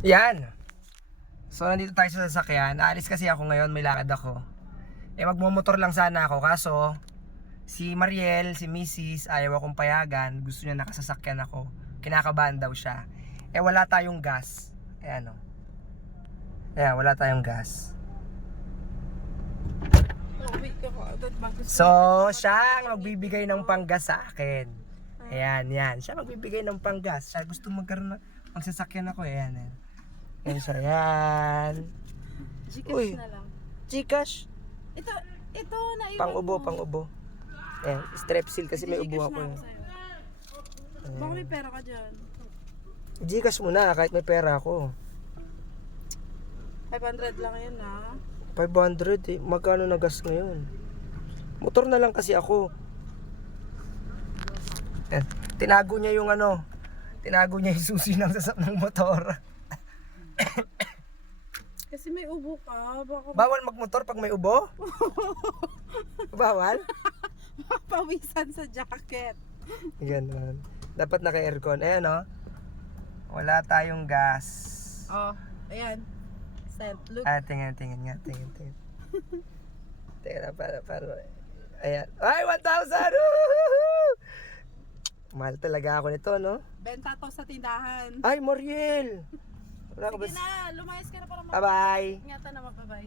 Yan. So, nandito tayo sa sasakyan. Aalis kasi ako ngayon, may lakad ako. Magmumotor lang sana ako, kaso si Mariel, si Mrs. ayaw akong payagan. Gusto niya nakasasakyan ako. Kinakabahan daw siya. Wala tayong gas. Ayan o. Ayan, wala tayong gas. So, siya ang magbibigay ng panggas sa akin. Ayan, yan. Siya magbibigay ng panggas. Siya gusto magkaroon ng magsasakyan ako. Ayan, ayan. Ayan siya, yan. Gcash na lang. Gcash. Ito na iwan Pang-ubo, mo. pang-ubo. Ayan, strepsil kasi may ubo ako. Baka may pera ka dyan. Gcash muna kahit may pera ako. 500 lang yun ha. 500 eh. Magkano na gas ngayon? Motor na lang kasi ako. Ayan. Tinago niya yung ano. Tinago niya yung susi ng motor. Kasi may ubo ka. Baka Bawal magmotor pag may ubo? Bawal? pawisan sa jacket. Ganun. Dapat naka-aircon. Ayan o. Wala tayong gas. Oh, ayan. Sent. Look. Tingin nga. Tingin. Tingin na para. Ayan. Ay, 1,000! Woohoo! Mahal talaga ako nito, no? Benta to sa tindahan. Ay, Moriel! Wala ka ba? Sige na, lumayas ka na para Bye-bye! Ingatan na, mababay.